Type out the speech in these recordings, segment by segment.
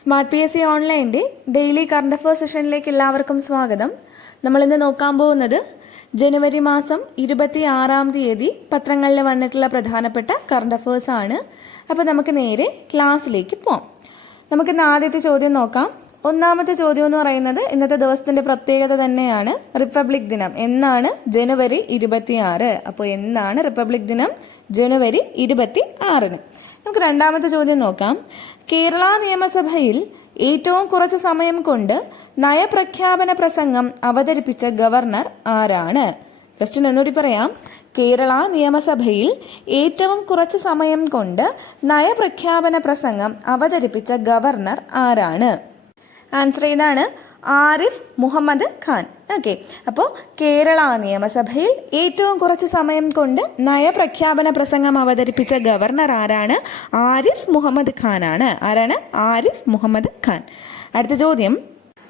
Smart P S C ഓൺലൈന്റെ daily current affairs സെഷനിലേക്ക് എല്ലാവർക്കും സ്വാഗതം. നമ്മൾ ഇന്ന് നോക്കാൻ പോകുന്നത് ജനുവരി മാസം ഇരുപത്തി ആറാം തീയതി പത്രങ്ങളിൽ വന്നിട്ടുള്ള പ്രധാനപ്പെട്ട കറണ്ട് അഫയേഴ്സ് ആണ്. അപ്പോൾ നമുക്ക് നേരെ ക്ലാസ്സിലേക്ക് പോവാം. നമുക്കിന്ന് ആദ്യത്തെ ചോദ്യം നോക്കാം. ഒന്നാമത്തെ ചോദ്യം എന്ന് പറയുന്നത് ഇന്നത്തെ ദിവസത്തിന്റെ പ്രത്യേകത തന്നെയാണ് റിപ്പബ്ലിക് ദിനം. എന്നാണ് ജനുവരി ഇരുപത്തി ആറ് അപ്പോൾ എന്നാണ് റിപ്പബ്ലിക് ദിനം? ജനുവരി ഇരുപത്തി ആറിന് നമുക്ക് രണ്ടാമത്തെ ചോദ്യം നോക്കാം. കേരള നിയമസഭയിൽ ഏറ്റവും കുറച്ച് സമയം കൊണ്ട് നയപ്രഖ്യാപന പ്രസംഗം അവതരിപ്പിച്ച ഗവർണർ ആരാണ്? ക്വസ്റ്റ്യൻ ഒന്നുകൂടി പറയാം. കേരള നിയമസഭയിൽ ഏറ്റവും കുറച്ച് സമയം കൊണ്ട് നയപ്രഖ്യാപന പ്രസംഗം അവതരിപ്പിച്ച ഗവർണർ ആരാണ്? ആൻസർ ഇതാണ് ആരിഫ് മുഹമ്മദ് ഖാൻ. ഓക്കെ. അപ്പോൾ കേരള നിയമസഭയിൽ ഏറ്റവും കുറച്ച് സമയം കൊണ്ട് നയപ്രഖ്യാപന പ്രസംഗം അവതരിപ്പിച്ച ഗവർണർ ആരാണ്? ആരിഫ് മുഹമ്മദ് ഖാനാണ്. ആരാണ്? ആരിഫ് മുഹമ്മദ് ഖാൻ. അടുത്ത ചോദ്യം.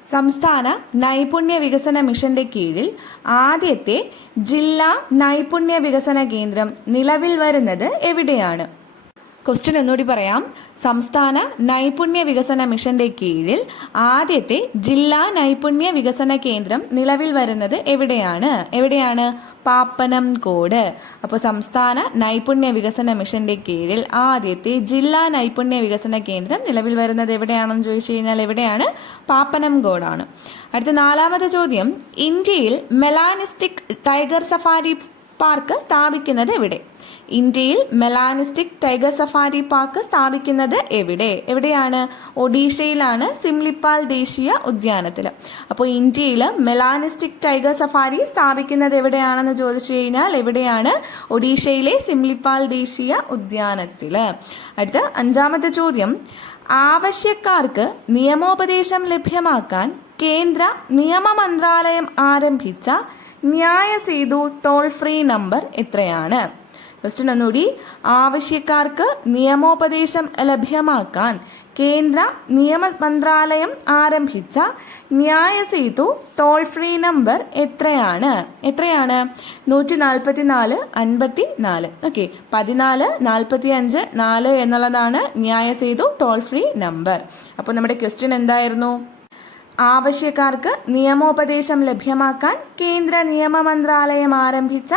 സംസ്ഥാന നൈപുണ്യ വികസന മിഷന്റെ കീഴിൽ ആദ്യത്തെ ജില്ലാ നൈപുണ്യ വികസന കേന്ദ്രം നിലവിൽ വരുന്നത് എവിടെയാണ്? ക്വസ്റ്റ്യൻ ഒന്നുകൂടി പറയാം. സംസ്ഥാന നൈപുണ്യ വികസന മിഷന്റെ കീഴിൽ ആദ്യത്തെ ജില്ലാ നൈപുണ്യ വികസന കേന്ദ്രം നിലവിൽ വരുന്നത് എവിടെയാണ്? എവിടെയാണ്? പാപ്പനം കോട് അപ്പോൾ സംസ്ഥാന നൈപുണ്യ വികസന മിഷന്റെ കീഴിൽ ആദ്യത്തെ ജില്ലാ നൈപുണ്യ വികസന കേന്ദ്രം നിലവിൽ വരുന്നത് എവിടെയാണെന്ന് ചോദിച്ചു കഴിഞ്ഞാൽ എവിടെയാണ്? പാപ്പനംകോടാണ്. അടുത്ത നാലാമത്തെ ചോദ്യം. ഇന്ത്യയിൽ മെലാനിസ്റ്റിക് ടൈഗർ സഫാരി പാർക്ക് സ്ഥാപിക്കുന്നത് എവിടെ? ഇന്ത്യയിൽ മെലാനിസ്റ്റിക് ടൈഗർ സഫാരി പാർക്ക് സ്ഥാപിക്കുന്നത് എവിടെ? എവിടെയാണ്? ഒഡീഷയിലാണ് സിംലിപ്പാൽ ദേശീയ ഉദ്യാനത്തിൽ. അപ്പോൾ ഇന്ത്യയിൽ മെലാനിസ്റ്റിക് ടൈഗർ സഫാരി സ്ഥാപിക്കുന്നത് എവിടെയാണെന്ന് ചോദിച്ചു കഴിഞ്ഞാൽ എവിടെയാണ്? ഒഡീഷയിലെ സിംലിപ്പാൽ ദേശീയ ഉദ്യാനത്തിൽ. അടുത്ത അഞ്ചാമത്തെ ചോദ്യം. ആവശ്യക്കാർക്ക് നിയമോപദേശം ലഭ്യമാക്കാൻ കേന്ദ്ര നിയമ മന്ത്രാലയം ആരംഭിച്ച Nyaya Setu toll free number എത്രയാണ്? ക്വസ്റ്റ്യൻ ഒന്നുകൂടി. ആവശ്യക്കാർക്ക് നിയമോപദേശം ലഭ്യമാക്കാൻ കേന്ദ്ര നിയമ മന്ത്രാലയം ആരംഭിച്ച Nyaya Setu toll free number എത്രയാണ്? എത്രയാണ്? നൂറ്റി നാൽപ്പത്തി നാല് അൻപത്തി നാല് ഓക്കെ പതിനാല് നാൽപ്പത്തി അഞ്ച് നാല് എന്നുള്ളതാണ് ന്യായ സേതു ടോൾ ഫ്രീ നമ്പർ. അപ്പോൾ നമ്മുടെ ക്വസ്റ്റ്യൻ എന്തായിരുന്നു? ആവശ്യക്കാർക്ക് നിയമോപദേശം ലഭ്യമാക്കാൻ കേന്ദ്ര നിയമ മന്ത്രാലയം ആരംഭിച്ച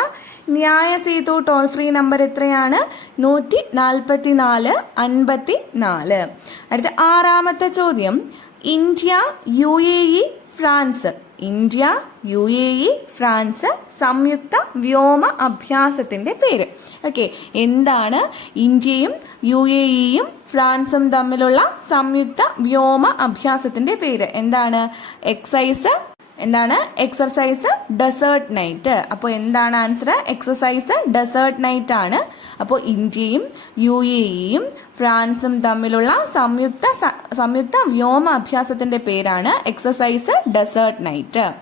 Nyaya Setu toll free number എത്രയാണ്? നൂറ്റി നാൽപ്പത്തി നാല് അൻപത്തി നാല് അടുത്ത ആറാമത്തെ ചോദ്യം. India U A E France India U A E France സംയുക്ത വ്യോമ അഭ്യാസത്തിന്റെ പേര്. ഓക്കെ എന്താണ് ഇന്ത്യയും യു എ ഇയും ഫ്രാൻസും തമ്മിലുള്ള സംയുക്ത വ്യോമ അഭ്യാസത്തിന്റെ പേര്? എന്താണ്? എക്സൈസ് എന്താണ്? എക്സർസൈസ് ഡെസേർട്ട് നൈറ്റ് അപ്പോൾ എന്താണ് ആൻസർ എക്സർസൈസ് ഡെസേർട്ട് നൈറ്റ് ആണ്. അപ്പോൾ ഇന്ത്യയും യു എ ഇയും ഫ്രാൻസും തമ്മിലുള്ള സംയുക്ത സംയുക്ത വ്യോമ അഭ്യാസത്തിന്റെ പേരാണ് എക്സർസൈസ് ഡെസേർട്ട് നൈറ്റ്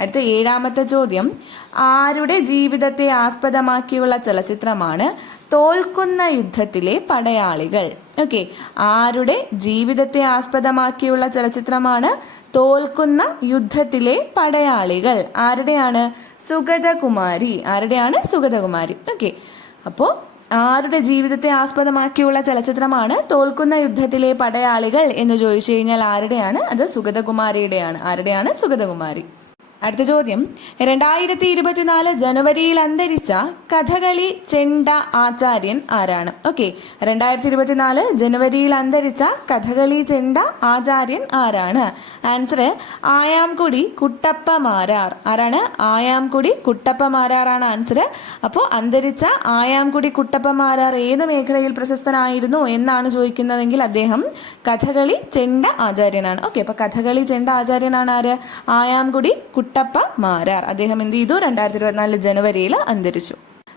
അടുത്ത ഏഴാമത്തെ ചോദ്യം. ആരുടെ ജീവിതത്തെ ആസ്പദമാക്കിയുള്ള ചലച്ചിത്രമാണ് തോൽക്കുന്ന യുദ്ധത്തിലെ പടയാളികൾ. ഓക്കെ ആരുടെ ജീവിതത്തെ ആസ്പദമാക്കിയുള്ള ചലച്ചിത്രമാണ് തോൽക്കുന്ന യുദ്ധത്തിലെ പടയാളികൾ? ആരുടെയാണ്? സുഗതകുമാരി. ആരുടെയാണ്? സുഗതകുമാരി. ഓക്കെ അപ്പോ ആരുടെ ജീവിതത്തെ ആസ്പദമാക്കിയുള്ള ചലച്ചിത്രമാണ് തോൽക്കുന്ന യുദ്ധത്തിലെ പടയാളികൾ എന്ന് ചോദിച്ചു കഴിഞ്ഞാൽ ആരുടെയാണ്? അത് സുഗതകുമാരിയുടെയാണ്. ആരുടെയാണ്? സുഗതകുമാരി. അടുത്ത ചോദ്യം. രണ്ടായിരത്തി ഇരുപത്തിനാല് ജനുവരിയിൽ അന്തരിച്ച കഥകളി ചെണ്ട ആചാര്യൻ ആരാണ്? ഓക്കെ. രണ്ടായിരത്തി ഇരുപത്തിനാല് ജനുവരിയിൽ അന്തരിച്ച കഥകളി ചെണ്ട ആചാര്യൻ ആരാണ്? ആൻസർ ആയാംകുടി കുട്ടപ്പ മാരാർ ആരാണ്? ആയാംകുടി കുട്ടപ്പ മാരാറാണ് ആൻസർ അപ്പോൾ അന്തരിച്ച ആയാംകുടി കുട്ടപ്പ മാരാർ ഏത് മേഖലയിൽ പ്രശസ്തനായിരുന്നു എന്നാണ് ചോദിക്കുന്നതെങ്കിൽ അദ്ദേഹം കഥകളി ചെണ്ട ആചാര്യനാണ്. ഓക്കെ. അപ്പോൾ കഥകളി ചെണ്ട ആചാര്യനാണ് ആര്? ആയാംകുടി കുട്ടപ്പ മാരാർ. അദ്ദേഹം എന്ത് ചെയ്തു? രണ്ടായിരത്തി ഇരുപത്തിനാല് ജനുവരിയിൽ അന്തരിച്ചു.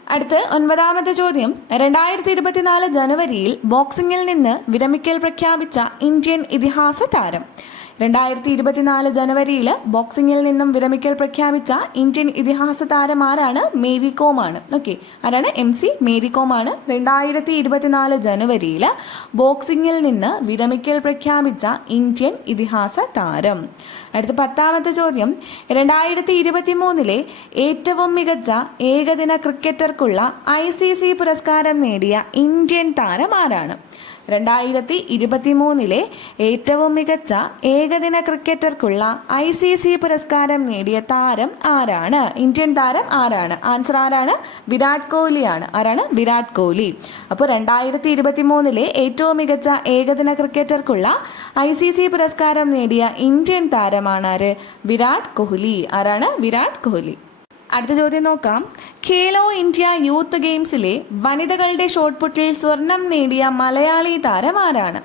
അടുത്ത് ഒൻപതാമത്തെ ചോദ്യം. രണ്ടായിരത്തി ഇരുപത്തിനാല് ജനുവരിയിൽ ബോക്സിംഗിൽ നിന്ന് വിരമിക്കൽ പ്രഖ്യാപിച്ച ഇന്ത്യൻ ഇതിഹാസ താരം രണ്ടായിരത്തി ഇരുപത്തിനാല് ജനുവരിയിൽ ബോക്സിംഗിൽ നിന്നും വിരമിക്കൽ പ്രഖ്യാപിച്ച ഇന്ത്യൻ ഇതിഹാസ താരം ആരാണ് മേരി കോം ആണ് ഓക്കെ ആരാണ്? എം സി മേരി കോം ആണ് രണ്ടായിരത്തി ഇരുപത്തിനാല് ജനുവരിയിൽ ബോക്സിംഗിൽ നിന്ന് വിരമിക്കൽ പ്രഖ്യാപിച്ച ഇന്ത്യൻ ഇതിഹാസ താരം. അടുത്ത പത്താമത്തെ ചോദ്യം. രണ്ടായിരത്തി ഇരുപത്തി മൂന്നിലെ ഏറ്റവും മികച്ച ഏകദിന ക്രിക്കറ്റർക്കുള്ള ഐ സി സി പുരസ്കാരം നേടിയ ഇന്ത്യൻ താരം ആരാണ്? രണ്ടായിരത്തി ഇരുപത്തി മൂന്നിലെ ഏറ്റവും മികച്ച ഏകദിന ക്രിക്കറ്റർക്കുള്ള ഐ സി സി പുരസ്കാരം നേടിയ താരം ആരാണ്? ഇന്ത്യൻ താരം ആരാണ്? ആൻസർ ആരാണ്? വിരാട് കോഹ്ലിയാണ്. ആരാണ്? വിരാട് കോഹ്ലി. അപ്പോൾ രണ്ടായിരത്തി ഇരുപത്തി മൂന്നിലെ ഏറ്റവും മികച്ച ഏകദിന ക്രിക്കറ്റർക്കുള്ള ഐ സി സി പുരസ്കാരം നേടിയ ഇന്ത്യൻ താരമാണ് ആര്? വിരാട് കോഹ്ലി. ആരാണ്? വിരാട് കോഹ്ലി. അടുത്ത ചോദ്യം നോക്കാം. ഖേലോ ഇന്ത്യ യൂത്ത് ഗെയിംസിലെ വനിതകളുടെ ഷോട്ട് പുട്ടിൽ സ്വർണം നേടിയ മലയാളി താരം ആരാണ്?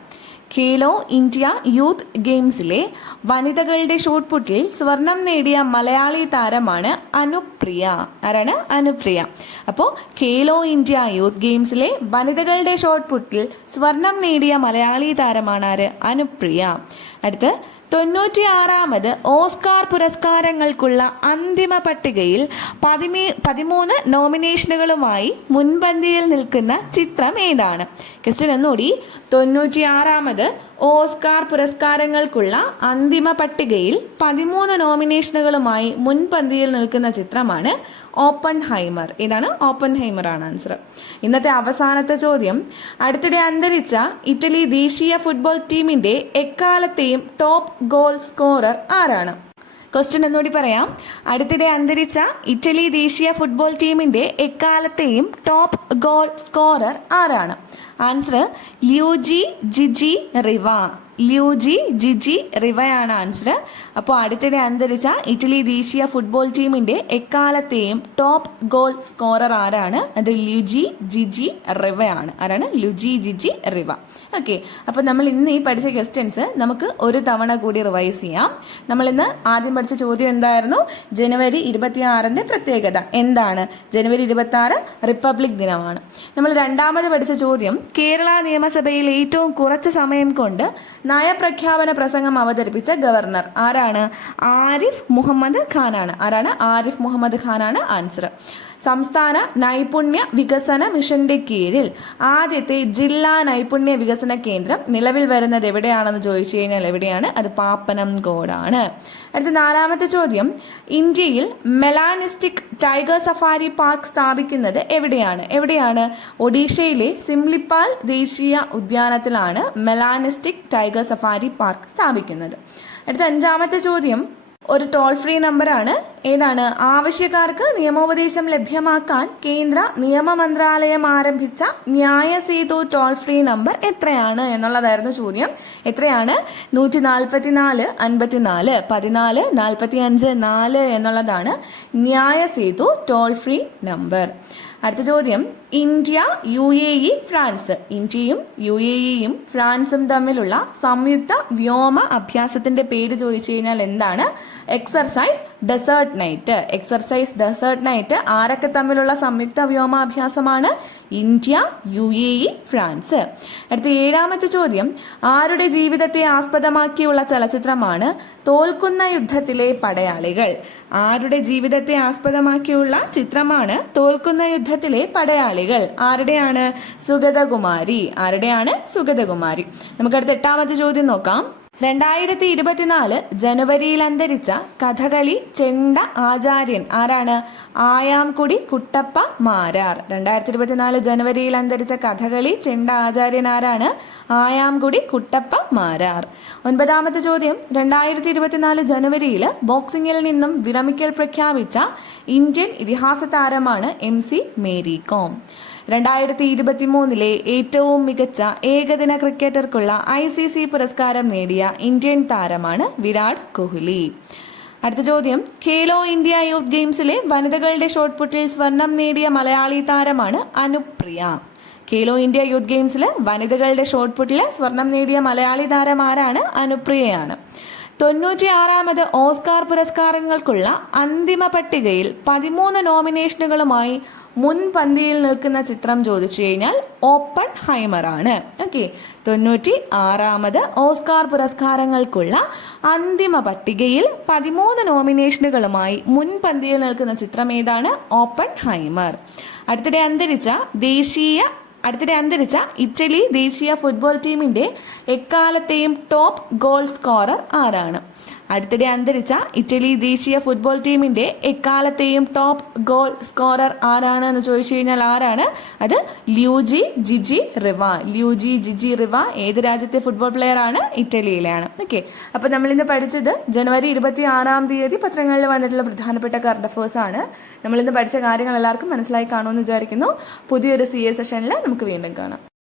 ഖേലോ ഇന്ത്യ യൂത്ത് ഗെയിംസിലെ വനിതകളുടെ ഷോട്ട് പുട്ടിൽ സ്വർണം നേടിയ മലയാളി താരമാണ് അനുപ്രിയ. ആരാണ്? അനുപ്രിയ. അപ്പോൾ ഖേലോ ഇന്ത്യ യൂത്ത് ഗെയിംസിലെ വനിതകളുടെ ഷോട്ട് പുട്ടിൽ സ്വർണം നേടിയ മലയാളി താരമാണ് ആര്? അനുപ്രിയ. അടുത്ത് തൊണ്ണൂറ്റിയാറാമത് ഓസ്കാർ പുരസ്കാരങ്ങൾക്കുള്ള അന്തിമ പട്ടികയിൽ പതിമേ പതിമൂന്ന് നോമിനേഷനുകളുമായി മുൻപന്തിയിൽ നിൽക്കുന്ന ചിത്രം ഏതാണ്? ക്വസ്റ്റ്യൻ ഒന്നുകൂടി. തൊണ്ണൂറ്റിയാറാമത് ഓസ്കാർ പുരസ്കാരങ്ങൾക്കുള്ള അന്തിമ പട്ടികയിൽ പതിമൂന്ന് നോമിനേഷനുകളുമായി മുൻപന്തിയിൽ നിൽക്കുന്ന ചിത്രമാണ് ഓപ്പൺ ഹൈമർ ഇതാണ് ഓപ്പൺ ഹൈമർ ആണ് ആൻസർ. ഇന്നത്തെ അവസാനത്തെ ചോദ്യം. അടുത്തിടെ അന്തരിച്ച ഇറ്റലി ദേശീയ ഫുട്ബോൾ ടീമിന്റെ എക്കാലത്തെയും ടോപ്പ് ഗോൾ സ്കോറർ ആരാണ്? ക്വസ്റ്റ്യൻ എന്നോടി പറയാം. അടുത്തിടെ അന്തരിച്ച ഇറ്റലി ദേശീയ ഫുട്ബോൾ ടീമിന്റെ എക്കാലത്തെയും ടോപ്പ് ഗോൾ സ്കോറർ ആരാണ്? Answer Luigi Gigi Riva Luigi Gigi റിവയാണ് answer അപ്പോൾ അടുത്തിടെ അന്തരിച്ച ഇറ്റലി ദേശീയ ഫുട്ബോൾ ടീമിന്റെ എക്കാലത്തെയും ടോപ്പ് ഗോൾ സ്കോറർ ആരാണ്? അത് ലുജി ജിജി റിവയാണ്. ആരാണ്? Luigi Gigi Riva. ഓക്കെ. അപ്പോൾ നമ്മൾ ഇന്ന് ഈ പഠിച്ച ക്വസ്റ്റ്യൻസ് നമുക്ക് ഒരു തവണ കൂടി റിവൈസ് ചെയ്യാം. നമ്മൾ ഇന്ന് ആദ്യം പഠിച്ച ചോദ്യം എന്തായിരുന്നു? ജനുവരി ഇരുപത്തി ആറിന്റെ പ്രത്യേകത എന്താണ്? ജനുവരി ഇരുപത്തി ആറ് റിപ്പബ്ലിക് ദിനമാണ്. നമ്മൾ രണ്ടാമത് പഠിച്ച ചോദ്യം കേരള നിയമസഭയിൽ ഏറ്റവും കുറച്ച് സമയം കൊണ്ട് നയപ്രഖ്യാപന പ്രസംഗം അവതരിപ്പിച്ച ഗവർണർ ആരാണ്? ആരിഫ് മുഹമ്മദ് ഖാനാണ്. ആരാണ്? ആരിഫ് മുഹമ്മദ് ഖാനാണ് ആൻസർ സംസ്ഥാന നൈപുണ്യ വികസന മിഷന്റെ കീഴിൽ ആദ്യത്തെ ജില്ലാ നൈപുണ്യ വികസന കേന്ദ്രം നിലവിൽ വരുന്നത് എവിടെയാണെന്ന് ചോദിച്ചു കഴിഞ്ഞാൽ എവിടെയാണ്? അത് പാപ്പനംകോടാണ് അടുത്ത നാലാമത്തെ ചോദ്യം. ഇന്ത്യയിൽ മെലാനിസ്റ്റിക് ടൈഗർ സഫാരി പാർക്ക് സ്ഥാപിക്കുന്നത് എവിടെയാണ്? എവിടെയാണ്? ഒഡീഷയിലെ സിംലിപ്പാൽ ദേശീയ ഉദ്യാനത്തിലാണ് മെലാനിസ്റ്റിക് ടൈഗർ സഫാരി പാർക്ക് സ്ഥാപിക്കുന്നത്. അടുത്ത അഞ്ചാമത്തെ ചോദ്യം ഒരു ടോൾ ഫ്രീ നമ്പറാണ് ഏതാണ്? ആവശ്യക്കാർക്ക് നിയമോപദേശം ലഭ്യമാക്കാൻ കേന്ദ്ര നിയമ മന്ത്രാലയം ആരംഭിച്ച Nyaya Setu toll free number എത്രയാണ് എന്നുള്ളതായിരുന്നു ചോദ്യം. എത്രയാണ്? നൂറ്റി നാൽപ്പത്തി നാല് അൻപത്തിനാല് പതിനാല് നാൽപ്പത്തി അഞ്ച് നാല് എന്നുള്ളതാണ് ന്യായ സേതു ടോൾ ഫ്രീ നമ്പർ അടുത്ത ചോദ്യം. India U A E France. ഇന്ത്യയും യു എ ഇയും ഫ്രാൻസും തമ്മിലുള്ള സംയുക്ത വ്യോമ അഭ്യാസത്തിന്റെ പേര് ചോദിച്ചു കഴിഞ്ഞാൽ എന്താണ്? Exercise desert knight exercise desert knight ആരൊക്കെ തമ്മിലുള്ള സംയുക്ത വ്യോമാഭ്യാസമാണ്? India U A E France. അടുത്ത ഏഴാമത്തെ ചോദ്യം ആരുടെ ജീവിതത്തെ ആസ്പദമാക്കിയുള്ള ചലച്ചിത്രമാണ് തോൽക്കുന്ന യുദ്ധത്തിലെ പടയാളികൾ? ആരുടെ ജീവിതത്തെ ആസ്പദമാക്കിയുള്ള ചിത്രമാണ് തോൽക്കുന്ന യുദ്ധത്തിലെ പടയാളികൾ? ആരുടെയാണ് സുഗതകുമാരി? ആരുടെയാണ് സുഗതകുമാരി? നമുക്കടുത്ത എട്ടാമത്തെ ചോദ്യം നോക്കാം. രണ്ടായിരത്തി ഇരുപത്തിനാല് ജനുവരിയിൽ അന്തരിച്ച കഥകളി ചെണ്ട ആചാര്യൻ ആരാണ്? ആയാംകുടി കുട്ടപ്പ മാരാർ. രണ്ടായിരത്തി ഇരുപത്തിനാല് ജനുവരിയിൽ അന്തരിച്ച കഥകളി ചെണ്ട ആചാര്യൻ ആരാണ്? ആയാംകുടി കുട്ടപ്പ മാരാർ. ഒൻപതാമത്തെ ചോദ്യം. രണ്ടായിരത്തി ഇരുപത്തിനാല് ജനുവരിയിൽ ബോക്സിംഗിൽ നിന്നും വിരമിക്കൽ പ്രഖ്യാപിച്ച ഇന്ത്യൻ ഇതിഹാസ താരമാണ് എം സി മേരി കോം രണ്ടായിരത്തി ഇരുപത്തി മൂന്നിലെ ഏറ്റവും മികച്ച ഏകദിന ക്രിക്കറ്റർക്കുള്ള ഐ സി സി പുരസ്കാരം നേടിയ ഇന്ത്യൻ താരമാണ് വിരാട് കോഹ്ലി. അടുത്ത ചോദ്യം ഖേലോ ഇന്ത്യ യൂത്ത് ഗെയിംസിലെ വനിതകളുടെ ഷോട്ട് പുട്ടിൽ സ്വർണം നേടിയ മലയാളി താരമാണ് അനുപ്രിയ. ഖേലോ ഇന്ത്യ യൂത്ത് ഗെയിംസിൽ വനിതകളുടെ ഷോട്ട് പുട്ടിൽ സ്വർണം നേടിയ മലയാളി താരം ആരാണ് അനുപ്രിയയാണ്. തൊണ്ണൂറ്റി ആറാമത് ഓസ്കാർ പുരസ്കാരങ്ങൾക്കുള്ള അന്തിമ പട്ടികയിൽ പതിമൂന്ന് നോമിനേഷനുകളുമായി മുൻപന്തിയിൽ നിൽക്കുന്ന ചിത്രം ചോദിച്ചു കഴിഞ്ഞാൽ ഓപ്പൺ ഹൈമർ ആണ് ഓക്കെ. തൊണ്ണൂറ്റി ആറാമത് ഓസ്കാർ പുരസ്കാരങ്ങൾക്കുള്ള അന്തിമ പട്ടികയിൽ പതിമൂന്ന് നോമിനേഷനുകളുമായി മുൻപന്തിയിൽ നിൽക്കുന്ന ചിത്രം ഏതാണ്? ഓപ്പൺ ഹൈമർ അടുത്തിടെ അന്തരിച്ച ദേശീയ അടുത്തിടെ അന്തരിച്ച ഇറ്റലി ദേശീയ ഫുട്ബോൾ ടീമിന്റെ എക്കാലത്തെയും ടോപ്പ് ഗോൾ സ്കോറർ ആരാണ്? അടുത്തിടെ അന്തരിച്ച ഇറ്റലി ദേശീയ ഫുട്ബോൾ ടീമിന്റെ എക്കാലത്തെയും ടോപ്പ് ഗോൾ സ്കോറർ ആരാണ് എന്ന് ചോദിച്ചു കഴിഞ്ഞാൽ ആരാണ്? അത് ല്യൂജി Jiji Riva. Luigi Jiji Riva ഏത് രാജ്യത്തെ ഫുട്ബോൾ പ്ലെയർ ആണ്? ഇറ്റലിയിലെയാണ്. ഓക്കെ അപ്പൊ നമ്മൾ ഇന്ന് പഠിച്ചത് ജനുവരി ഇരുപത്തി ആറാം തീയതി പത്രങ്ങളിൽ വന്നിട്ടുള്ള പ്രധാനപ്പെട്ട കറണ്ട് അഫേഴ്സ് ആണ്. നമ്മൾ ഇന്ന് പഠിച്ച കാര്യങ്ങൾ എല്ലാവർക്കും മനസ്സിലായി കാണുമെന്ന് വിചാരിക്കുന്നു. പുതിയൊരു സി എ സെഷനിൽ നമുക്ക് വീണ്ടും കാണാം.